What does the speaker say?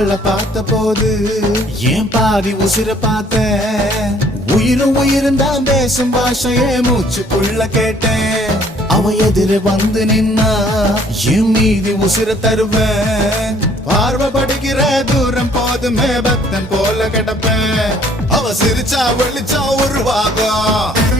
அவளை பார்த்த போது ஏன் பாதி உசிர பார்த்த உயிரும் தான் பேசும் பாஷையே மூச்சுக்குள்ள கேட்டேன் அவ எதிர வந்து நின்னா என் மீதி உசிர தருவேன் பார்வை படிக்கிற தூரம் போதுமே பக்தன் போல கிடப்பேன் அவ சிரிச்சா வெளிச்சா உருவாகும்